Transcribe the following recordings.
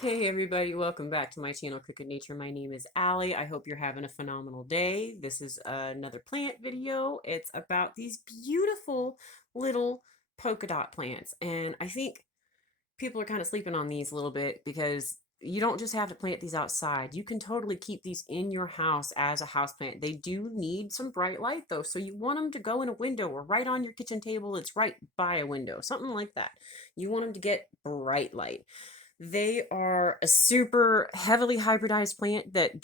Hey everybody, welcome back to my channel, Cricket Nature. My name is Allie. I hope you're having a phenomenal day. This is another plant video. It's about these beautiful little polka dot plants. And I think people are kind of sleeping on these a little bit because you don't just have to plant these outside. You can totally keep these in your house as a house plant. They do need some bright light though. So you want them to go in a window or right on your kitchen table. It's right by a window, something like that. You want them to get bright light. They are a super heavily hybridized plant that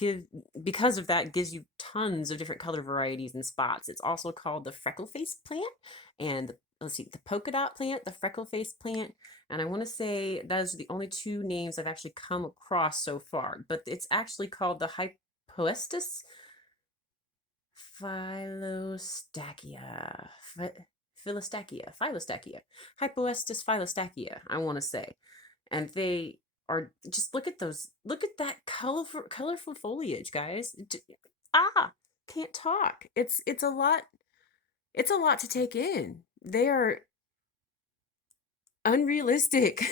because of that, gives you tons of different color varieties and spots. It's also called the freckle face plant and let's see, the polka dot plant, the freckle face plant, and I want to say those are the only two names I've actually come across so far. But it's actually called the Hypoestus philostachya, philostachya, Hypoestus philostachya, I want to say. And they are just look at that colorful foliage, guys. Ah, can't talk. It's a lot to take in. They are unrealistic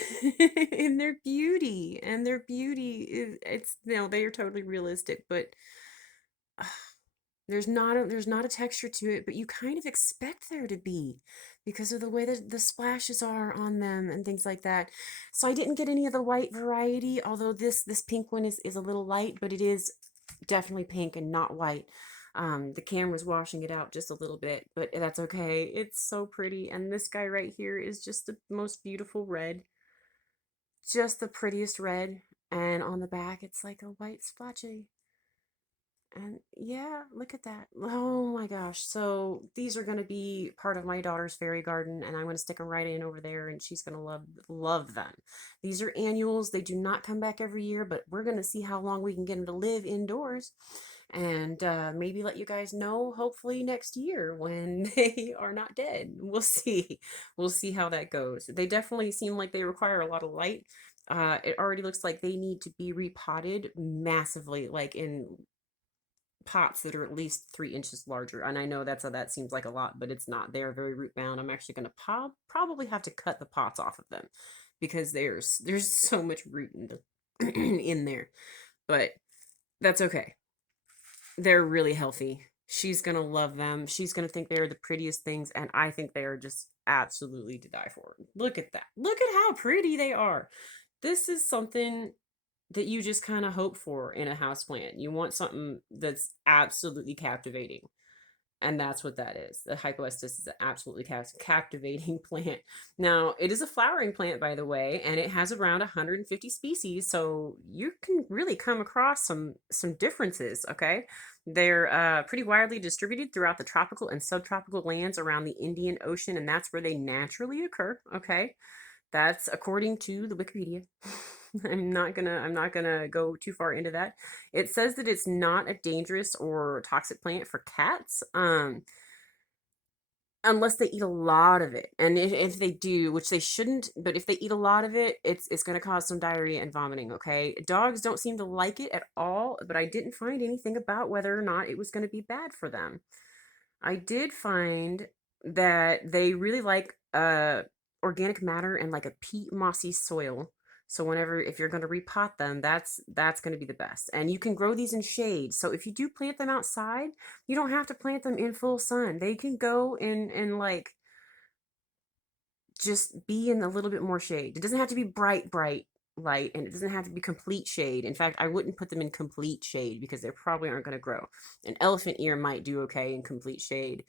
in their beauty, and their beauty is, it's, they are totally realistic, but there's not a texture to it, but you kind of expect there to be because of the way that the splashes are on them and things like that. So I didn't get any of the white variety, although this pink one is a little light, but it is definitely pink and not white. The camera's washing it out just a little bit, but that's okay. It's so pretty. And this guy right here is just the most beautiful red, just the prettiest red. And on the back, it's like a white splotchy. And yeah, look at that. Oh my gosh. So these are going to be part of my daughter's fairy garden, and I'm going to stick them right in over there, and she's going to love them. These are annuals. They do not come back every year, but we're going to see how long we can get them to live indoors, and maybe let you guys know hopefully next year when they are not dead. We'll see. We'll see how that goes. They definitely seem like they require a lot of light. It already looks like they need to be repotted massively, like in pots that are at least 3 inches larger. And I know that seems like a lot, but it's not. They are very root bound. I'm actually going to probably have to cut the pots off of them because there's so much root in there. But that's okay. They're really healthy. She's going to love them. She's going to think they're the prettiest things, and I think they are just absolutely to die for. Look at that. Look at how pretty they are. This is something that you just kind of hope for in a houseplant. You want something that's absolutely captivating. And that's what that is. The hypoestus is an absolutely captivating plant. Now, it is a flowering plant, by the way, and it has around 150 species, so you can really come across some differences, okay? They're pretty widely distributed throughout the tropical and subtropical lands around the Indian Ocean, and that's where they naturally occur, okay? That's according to the Wikipedia. I'm not gonna go too far into that. It says that it's not a dangerous or toxic plant for cats, unless they eat a lot of it. And if they do, which they shouldn't, but if they eat a lot of it, it's gonna cause some diarrhea and vomiting, okay? Dogs don't seem to like it at all, but I didn't find anything about whether or not it was gonna be bad for them. I did find that they really like organic matter and like a peat mossy soil. So whenever if you're going to repot them, that's going to be the best. And you can grow these in shade. So if you do plant them outside, you don't have to plant them in full sun. They can go in like just be in a little bit more shade. It doesn't have to be bright light, and it doesn't have to be complete shade. In fact, I wouldn't put them in complete shade because they probably aren't going to grow. An elephant ear might do okay in complete shade,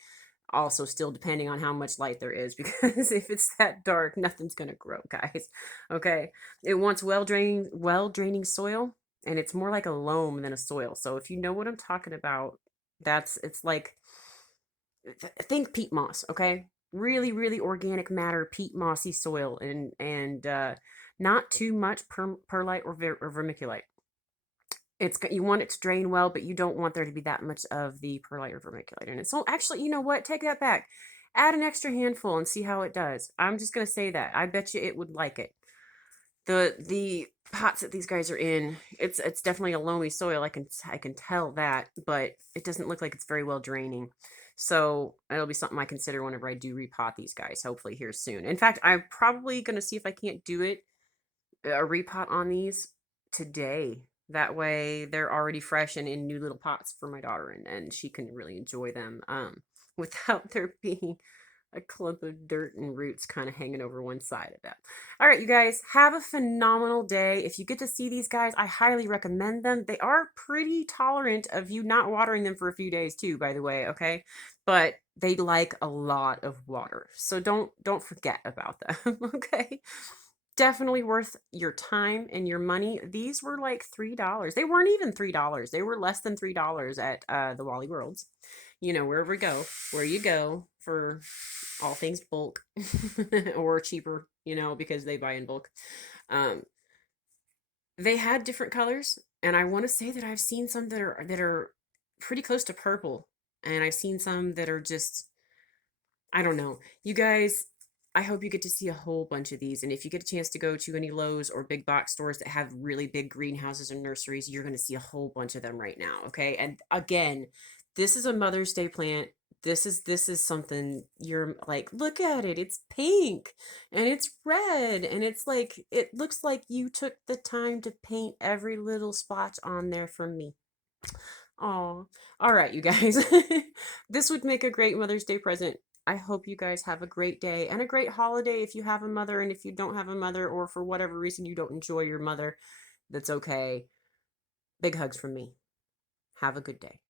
also still depending on how much light there is, because if it's that dark, nothing's going to grow, guys. Okay, it wants well draining soil, and it's more like a loam than a soil. So if you know what I'm talking about, it's like, think peat moss. Okay, really organic matter, peat mossy soil, and not too much perlite or vermiculite. You want it to drain well, but you don't want there to be that much of the perlite or vermiculite in it. So actually, you know what? Take that back. Add an extra handful and see how it does. I'm just gonna say that. I bet you it would like it. The pots that these guys are in, it's definitely a loamy soil. I can tell that, but it doesn't look like it's very well draining. So it'll be something I consider whenever I do repot these guys, hopefully here soon. In fact, I'm probably gonna see if I can't do it a repot on these today. That way they're already fresh and in new little pots for my daughter, and she can really enjoy them without there being a clump of dirt and roots kind of hanging over one side of them. All right, you guys, have a phenomenal day. If you get to see these guys, I highly recommend them. They are pretty tolerant of you not watering them for a few days too, by the way, okay? But they like a lot of water. So don't forget about them, okay? Definitely worth your time and your money. These were like $3. They weren't even $3. They were less than $3 at the Wally Worlds. You know, wherever we go, where you go for all things bulk or cheaper, you know, because they buy in bulk. Um, they had different colors, and I want to say that I've seen some that are pretty close to purple, and I've seen some that are just I don't know. You guys, I hope you get to see a whole bunch of these. And if you get a chance to go to any Lowe's or big box stores that have really big greenhouses and nurseries, you're going to see a whole bunch of them right now. Okay. And again, this is a Mother's Day plant. This is something you're like, look at it. It's pink and it's red. And it's like, it looks like you took the time to paint every little spot on there for me. Oh, all right, you guys. This would make a great Mother's Day present. I hope you guys have a great day and a great holiday if you have a mother, and if you don't have a mother, or for whatever reason you don't enjoy your mother, that's okay. Big hugs from me. Have a good day.